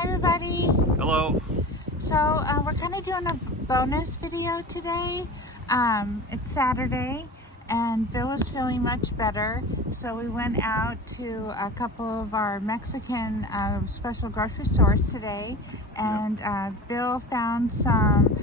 Hi everybody. Hello. So we're kind of doing a bonus video today. It's Saturday and Bill is feeling much better. So we went out to a couple of our Mexican special grocery stores today, and Bill found some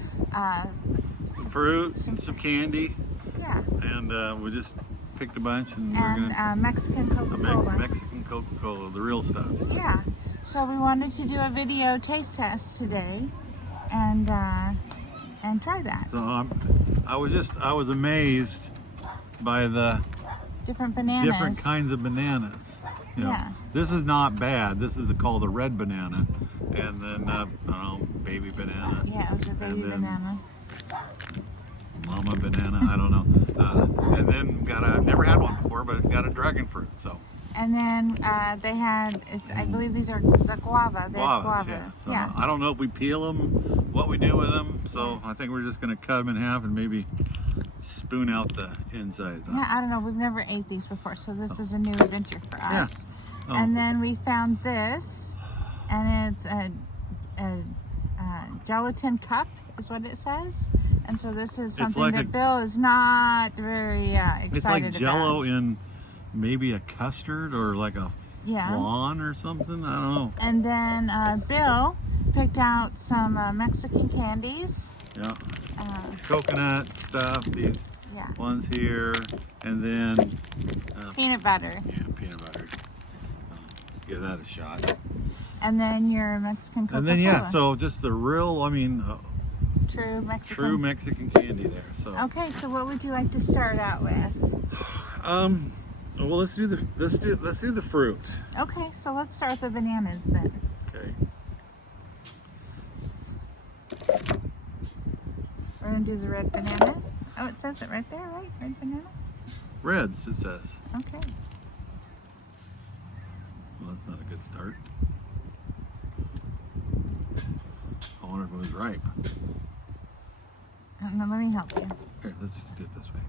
Fruit, some candy. Yeah. And we just picked a bunch and we're And Mexican Coca-Cola. Mexican Coca-Cola, the real stuff. Yeah. So we wanted to do a video taste test today and try that. So I was amazed by the Different bananas. different kinds of bananas. You know, Yeah. This is not bad. This is called a red banana, and then I don't know, baby banana. Yeah, it was a baby And then banana. Mama banana. I don't know. And then I've never had one before, but got a dragon fruit. So. And then they had, I believe they're guava. They're guava. Yeah. So Yeah. I don't know if we peel them, what we do with them. So I think we're just going to cut them in half and maybe spoon out the insides. Yeah, I don't know. We've never ate these before, so this is a new adventure for us. Oh. And then we found this, and it's a gelatin cup, is what it says. And so this is something like that Bill is not very excited about. It's like Jell-O in maybe a custard or like a flan or something. I don't know. And then Bill picked out some Mexican candies. Yeah. Coconut stuff. These ones here, and then peanut butter. Yeah, peanut butter. Give that a shot. And then your Mexican Coca-Cola. And then so just the real, true Mexican candy there. So. Okay, so what would you like to start out with? Well, let's do the fruit. Okay, so let's start with the bananas then. Okay. We're gonna do the red banana. Oh, it says it right there, right? Red banana. Reds, it says. Okay. Well, that's not a good start. I wonder if it was ripe. I don't know, let me help you. Here, let's just do it this way.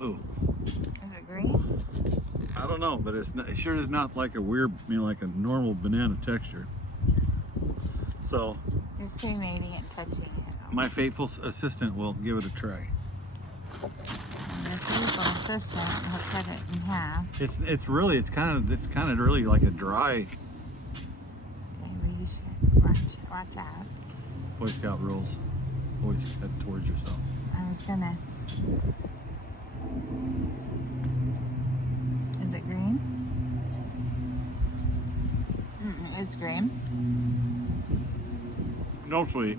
Ooh. Is it green? I don't know, but it sure is not like a weird, like a normal banana texture. So. You're cremating it, touching it. My faithful assistant will give it a try. Your faithful assistant will cut it in half. It's kind of really like a dry. Maybe you should watch out. Boy Scout rules. Always head towards yourself. I was gonna. Is it green? It's green. No sweet.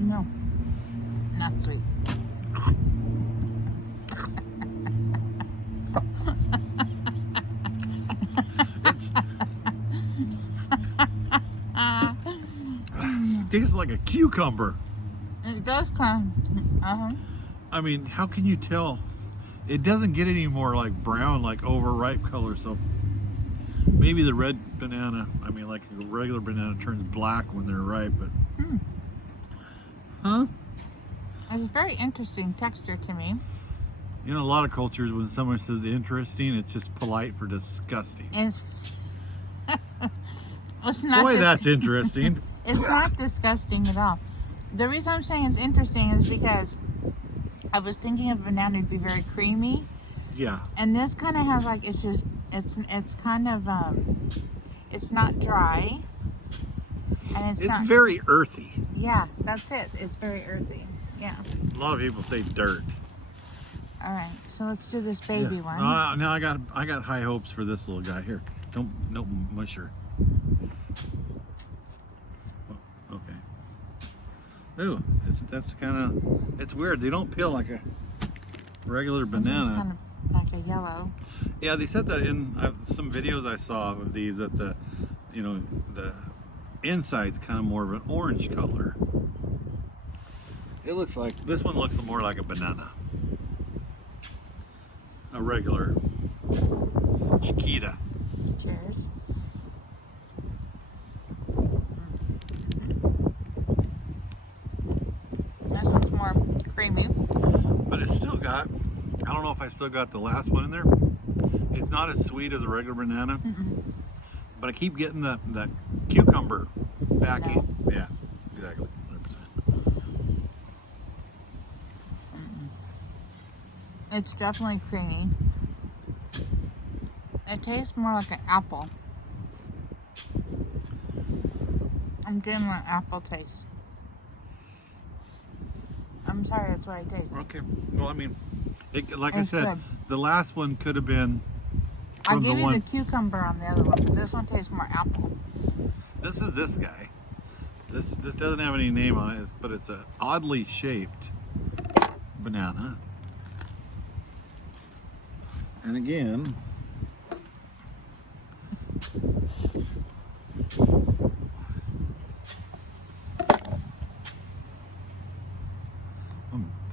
No, not sweet. It tastes like a cucumber. It does kind of, I mean, how can you tell? It doesn't get any more like brown, like overripe color. So maybe the red banana, like a regular banana, turns black when they're ripe. But it's a very interesting texture to me. You know, a lot of cultures, when someone says interesting, it's just polite for disgusting. It's not. Boy, that's interesting. It's not disgusting at all. The reason I'm saying it's interesting is because I was thinking of banana would be very creamy. Yeah. And this kind of has like, it's kind of, it's not dry. And it's not very earthy. Yeah, that's it. It's very earthy. Yeah. A lot of people say dirt. All right, so let's do this baby one. Now I got high hopes for this little guy here. Don't mush her. Oh, okay. Ooh, that's kind of, it's weird. They don't peel like a regular banana. It's kind of like a yellow. Yeah, they said that in some videos I saw of these, that the inside's kind of more of an orange color. It looks like, this one looks more like a banana. A regular Chiquita. Cheers. This one's more creamy. But it's still got, I don't know if I still got the last one in there. It's not as sweet as a regular banana, but I keep getting that cucumber backing. No. Yeah, exactly. 100%. It's definitely creamy. It tastes more like an apple. I'm getting an apple taste. I'm sorry, that's what I taste. Okay. Well, I mean, like I It's said, good. the last one could have been I'll from give the you one. the cucumber on the other one, but this one tastes more apple. This is this guy. This doesn't have any name on it, but it's a oddly shaped banana. And again,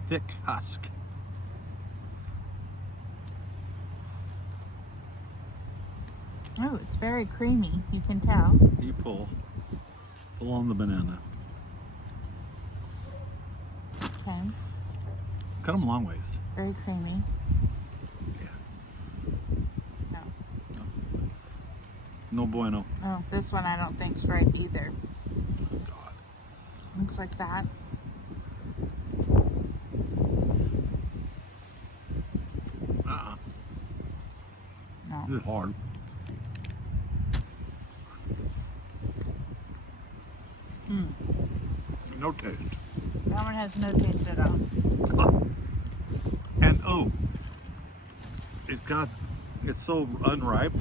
thick husk. Oh, it's very creamy. You can tell. You pull on the banana. Okay. Cut them long ways. Very creamy. Yeah. No. No bueno. Oh, this one I don't think's ripe either. God. Looks like that. No. This is hard. No taste. That one has no taste at all. And it's so unripe,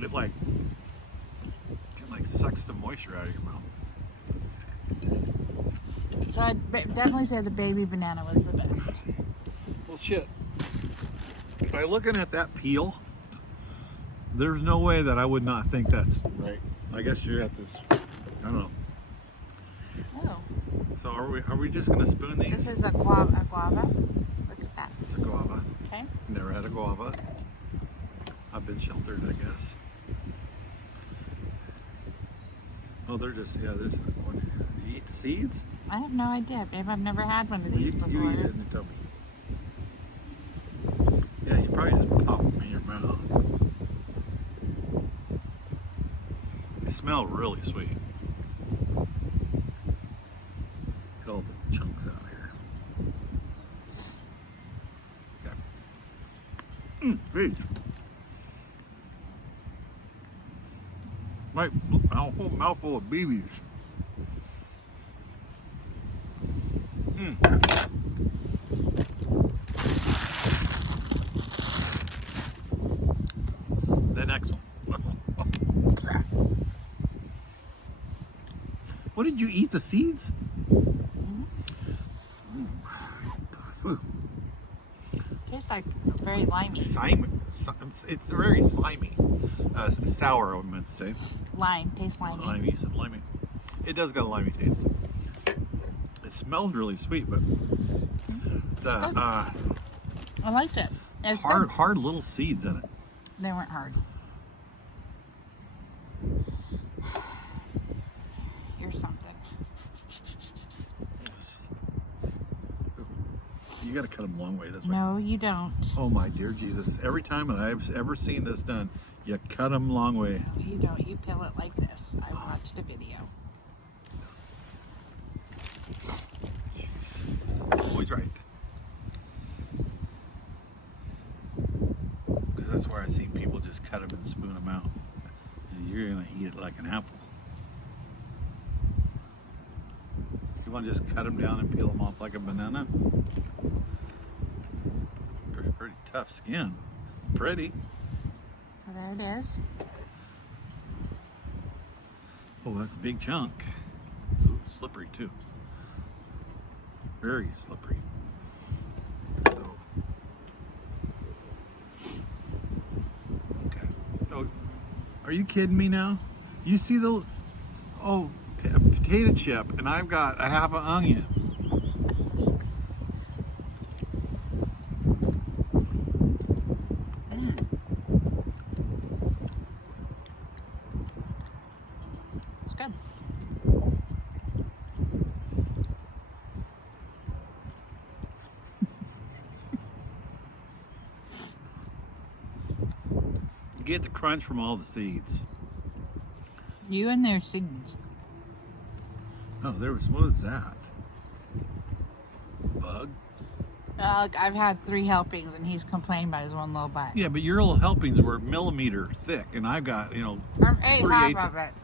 it sucks the moisture out of your mouth. So I'd definitely say the baby banana was the best. Well, shit. By looking at that peel, there's no way that I would not think that's right. I guess you're at this. I don't know. Oh, So are we just gonna spoon these? this is a guava. Look at that. It's a guava. Okay. Never had a guava. I've been sheltered, I guess. Oh, they're just there's what, you eat the seeds? I have no idea, babe. I've never had one of these before. You eat it and tell me. Yeah, you probably just pop them in your mouth. They smell really sweet. Get all the chunks out here. Okay. Big. Right, a whole mouthful of BBs. The next one. What did you eat? The seeds? Tastes like very limey. Slimy. It's very slimy. Sour, I meant to say. Lime. Tastes limey. Limey, you said limey. It does got a limey taste. It smells really sweet, but the I liked it. It's hard, good. hard little seeds in it. They weren't hard. You're something. You got to cut them a long way this way. No, you don't. Oh my dear Jesus! Every time that I've ever seen this done, you cut them long way. No, you don't. You peel it like this. I watched a video. Always right. Because that's where I've seen people just cut them and spoon them out. You're gonna eat it like an apple. You want to just cut them down and peel them off like a banana? Pretty tough skin. Pretty. So there it is. Oh, that's a big chunk. Ooh, slippery too. Very slippery. So, okay. Oh, are you kidding me now? You see the potato chip, and I've got a half an onion. It's good. get the crunch from all the seeds. You and their seeds. Oh, what is that? Bug? I've had 3 helpings and he's complaining about his one little bite. Yeah, but your little helpings were millimeter thick, and I've got, you know, I ate 3/8 half of it.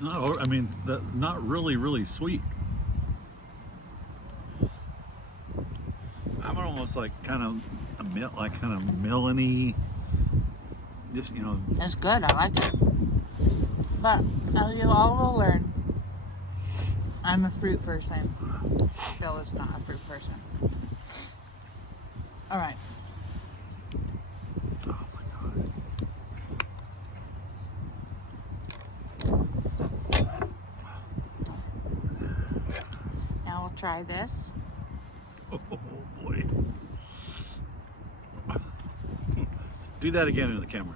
No, I mean, not really sweet. I'm almost like kind of melony. Just, you know. It's good. I like it. But as you all will learn, I'm a fruit person. Phil is not a fruit person. All right. Oh my God. Now we'll try this. Oh boy. Do that again in the camera.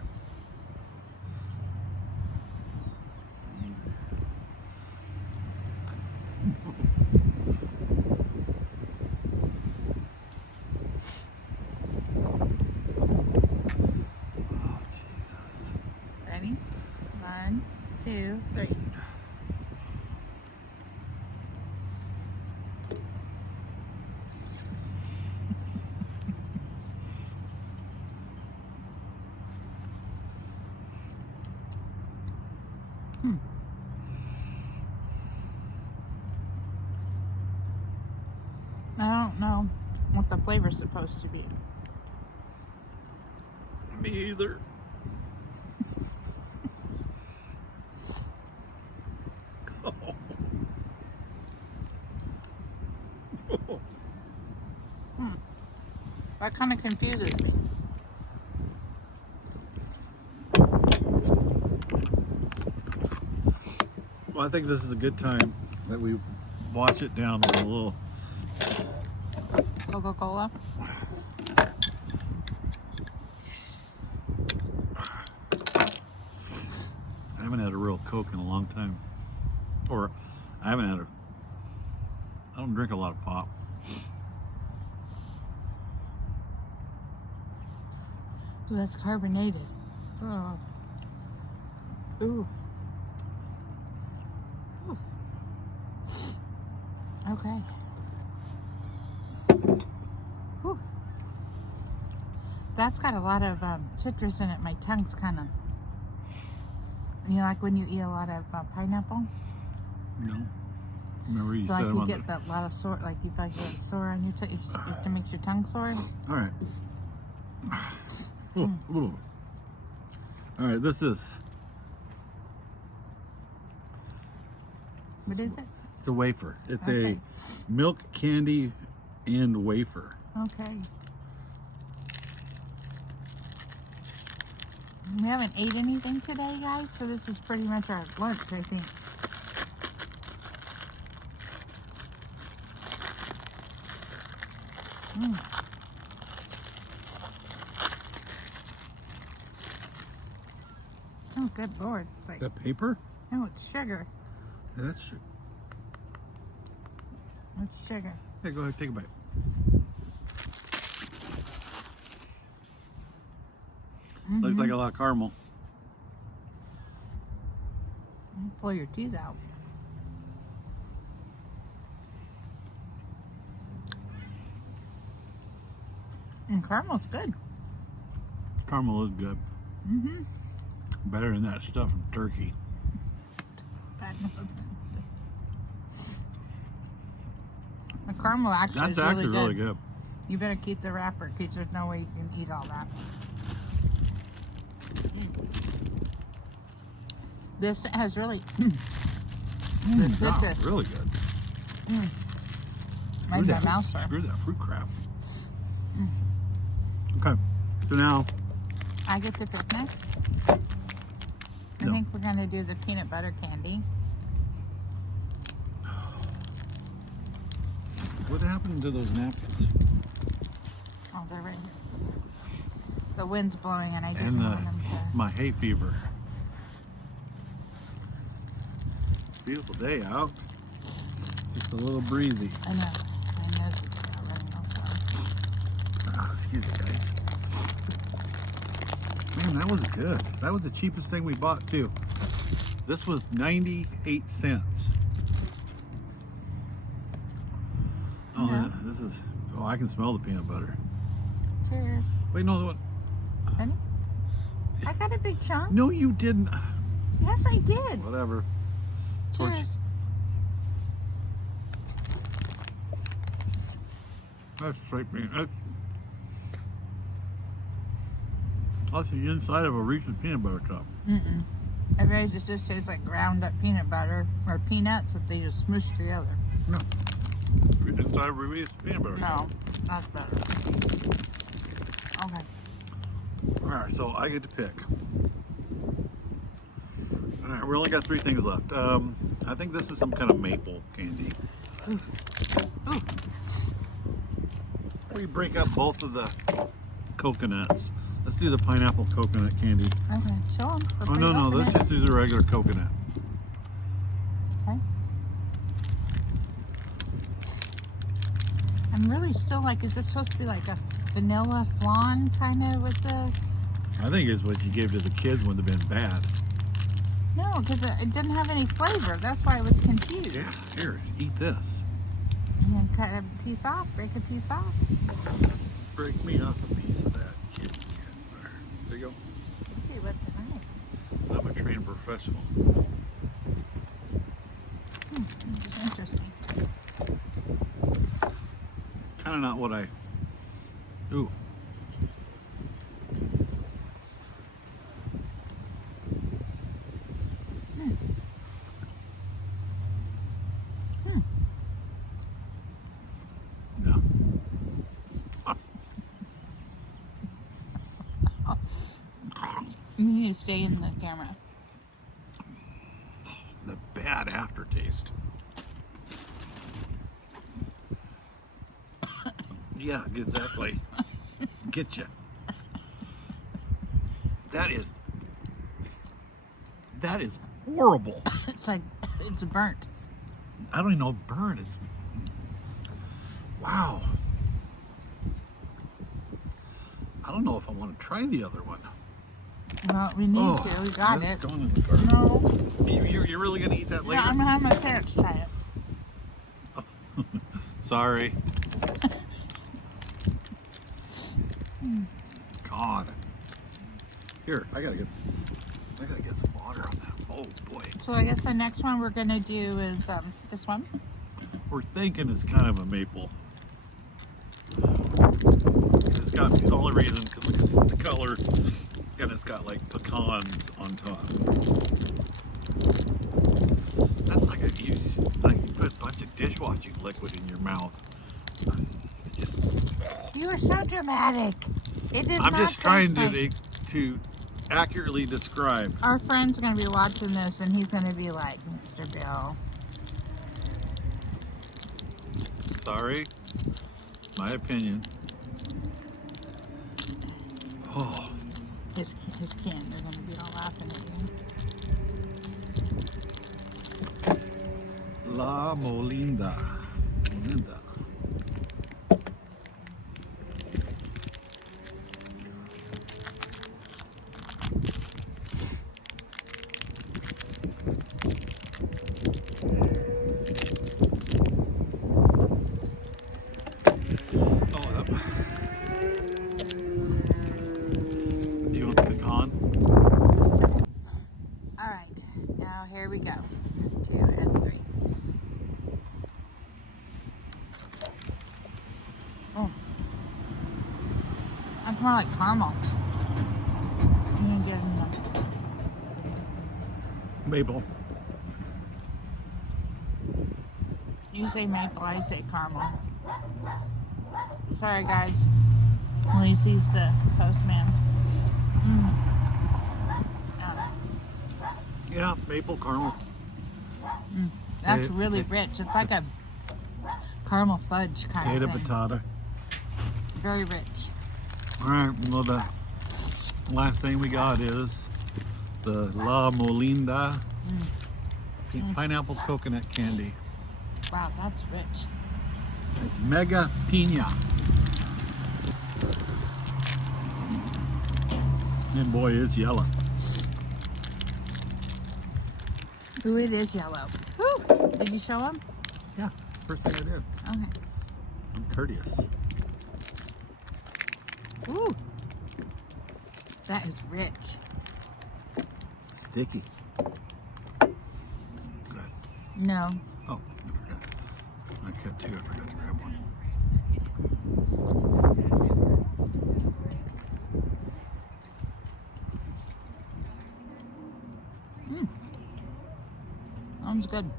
Oh, Jesus. Ready? 1, 2, 3. I don't know what the flavor's supposed to be. Me either. Oh. That kind of confuses me. Well, I think this is a good time that we wash it down with a little. Coca-Cola. I haven't had a real Coke in a long time. Or I don't drink a lot of pop. Ooh, that's carbonated. Oh. Ooh. Ooh. Okay. Whew. That's got a lot of citrus in it. My tongue's kind of, like when you eat a lot of pineapple. No. Remember you Feel said like I'm you on get that lot of sore, like you feel like you get sore on your tongue. It makes your tongue sore. All right. Ooh, ooh. All right, this is. What is it? It's a wafer. It's Okay. a milk candy and wafer. Okay. We haven't ate anything today, guys, so this is pretty much our lunch, I think. Oh, good Lord. It's like, That paper? no, it's sugar. Yeah, that's shit. It's sugar. Yeah, go ahead, take a bite. Looks like a lot of caramel. Pull your teeth out. And caramel's good. Caramel is good. Mm-hmm. Better than that stuff from turkey. Bad nothing. The caramel actually That's is actually really really good. good. You better keep the wrapper because there's no way you can eat all that. This has really the citrus Wow, really good. made my mouth sore. Screw that fruit crap. Okay, so now I get to pick next. I No. think we're gonna do the peanut butter candy. what happened to those napkins? Oh, they're right here. the wind's blowing and I and didn't want them to. my hay fever. Beautiful day out. Just a little breezy. I know. My nose is running also. Oh, excuse me, guys. Man, that was good. That was the cheapest thing we bought too. This was 98 cents. Oh, Yeah. this is. Oh, I can smell the peanut butter. Cheers. Wait, no, what? Ready? I got a big chunk. No, you didn't. Yes, I did. Whatever. Cheers. That's straight peanut. That's the inside of a Reese's peanut butter cup. Mm-mm. I bet it just tastes like ground up peanut butter or peanuts that they just smush together. No. Inside of a Reese's peanut butter cup. No, that's better. Okay. All right, so I get to pick. All right, we only got 3 things left. I think this is some kind of maple candy. Ooh. Ooh. We break up both of the coconuts. Let's do the pineapple coconut candy. Okay, show them. Oh, no, let's just do the regular coconut. Okay. I'm really still like, is this supposed to be like a vanilla flan kind of with the... I think it's what you gave to the kids would have been bad. No, because it didn't have any flavor. That's why I was confused. Yeah, here, eat this. And then cut a piece off, break a piece off. Break me off a piece of that kid. There you go. Let's see what's the knife. I'm a trained professional. This is interesting. Kind of not what I... Ooh. No. You need to stay in the camera. The bad aftertaste. Yeah, exactly. Get you. That is horrible. It's like, it's burnt. I don't even know burn is. Wow. I don't know if I want to try the other one. Well, we need to. We got that's it. going in the garbage. No. You're really going to eat that later? Yeah, I'm gonna have my parents try it. Sorry. God. Here, I gotta get some water on that. Oh boy. So I guess the next one we're gonna do is this one. We're thinking it's kind of a maple. It's got the only reason because look at the color, and it's got like pecans on top. That's like you put a bunch of dishwashing liquid in your mouth. You are so dramatic. It is I'm not just trying like... to accurately describe. Our friend's gonna be watching this, and he's gonna be like, Mr. Bill. Sorry, my opinion. Oh, His kin. They're gonna be all laughing at you. La Molinda. Molinda. Here we go. 2 and 3. Oh. That's more like caramel. You can get it in the... Maple. You say maple, I say caramel. Sorry guys. Lacey's the postman. Yeah, maple caramel. That's really rich. It's like a caramel fudge kind Potato of thing. patata. Very rich. All right, well Last thing we got is the La Molinda pineapple coconut candy. Wow, that's rich. It's Mega Pina. And boy, it's yellow. Ooh, it is yellow. Woo! Did you show them? Yeah, first thing I did. Okay. I'm courteous. Ooh. That is rich. Sticky. Good. No. Oh, I forgot. I cut two. I forgot to grab one. That one's good.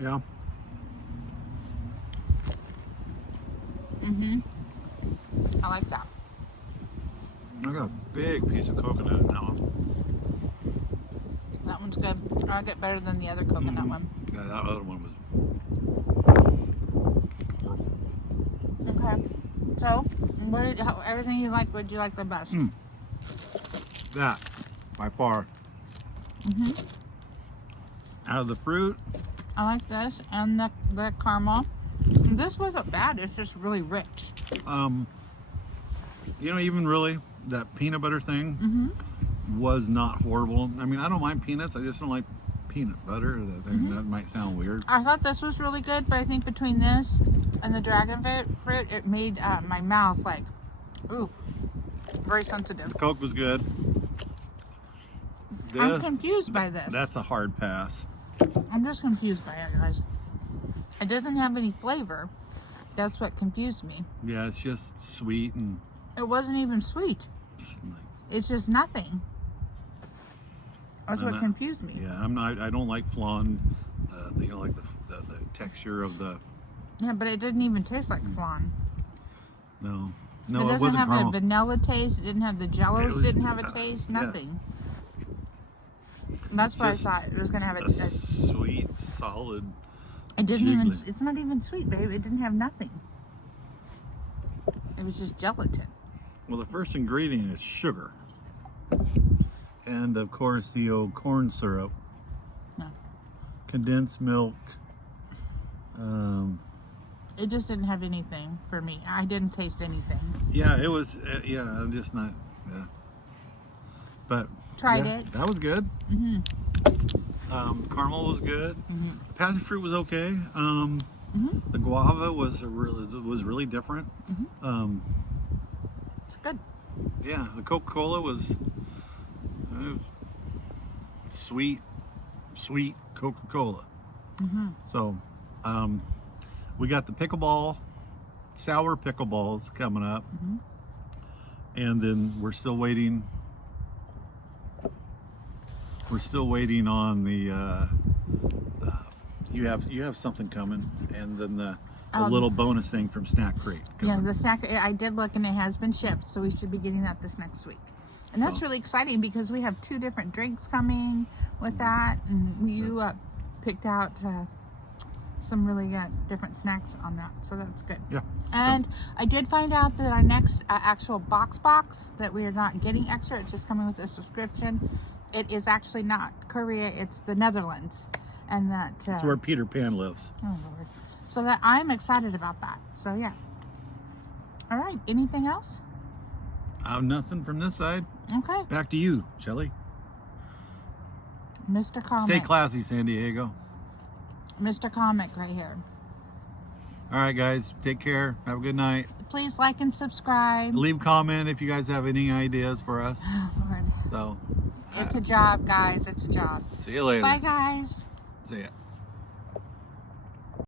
Yeah. Mm-hmm. I like that. I got a big piece of coconut in that one. That one's good. I like it better than the other coconut one. Yeah, that other one was horrible. Okay. So, everything you like, what'd you like the best? That, by far. Mm-hmm. Out of the fruit, I like this and the caramel. This wasn't bad. It's just really rich. you know, even really, that peanut butter thing was not horrible. I mean, I don't mind peanuts. I just don't like peanut butter. That might sound weird. I thought this was really good, but I think between this and the dragon fruit, it made my mouth like, ooh, very sensitive. The Coke was good. I'm confused by this. That's a hard pass. I'm just confused by it, guys. It doesn't have any flavor. That's what confused me. Yeah, it's just sweet and It wasn't even sweet. It's just nothing. That's what confused me. yeah, I don't like flan. You know, like the texture of the. Yeah, but it didn't even taste like flan. No, It it doesn't wasn't have caramel. a vanilla taste. It didn't have the jellos. It was- Didn't have a taste. yeah. Nothing. That's why I Just thought it was gonna have A sweet, solid. It didn't even. jiggly. It's not even sweet, babe. It didn't have nothing. It was just gelatin. Well, the first ingredient is sugar, and of course the old corn syrup, No. condensed milk. It just didn't have anything for me. I didn't taste anything. Yeah, it was. Yeah, I'm just not. Yeah, but Tried yeah, it. That was good. Mhm. Caramel was good. Mhm. The passion fruit was okay. Mhm. The guava was really different. It's good. Yeah, the Coca-Cola was sweet Coca-Cola. So, we got the sour pickleballs coming up, and then we're still waiting. We're still waiting on the. You have something coming, and then the little bonus thing from Snack Crate. Yeah, coming. the snack. I did look, and it has been shipped, so we should be getting that this next week. And that's really exciting because we have 2 different drinks coming with that, and you picked out some really different snacks on that, so that's good. Yeah. And I did find out that our next actual box that we are not getting extra, it's just coming with a subscription. It is actually not Korea, it's the Netherlands. And that... That's where Peter Pan lives. Oh, Lord. So that I'm excited about that. So, yeah. All right. Anything else? Nothing from this side. Okay. Back to you, Shelly. Mr. Comic. Stay classy, San Diego. Mr. Comic right here. All right, guys. Take care. Have a good night. Please like and subscribe. Leave a comment if you guys have any ideas for us. Oh, Lord. So, It's a job, guys. It's a job. see you later. Bye, guys. See ya.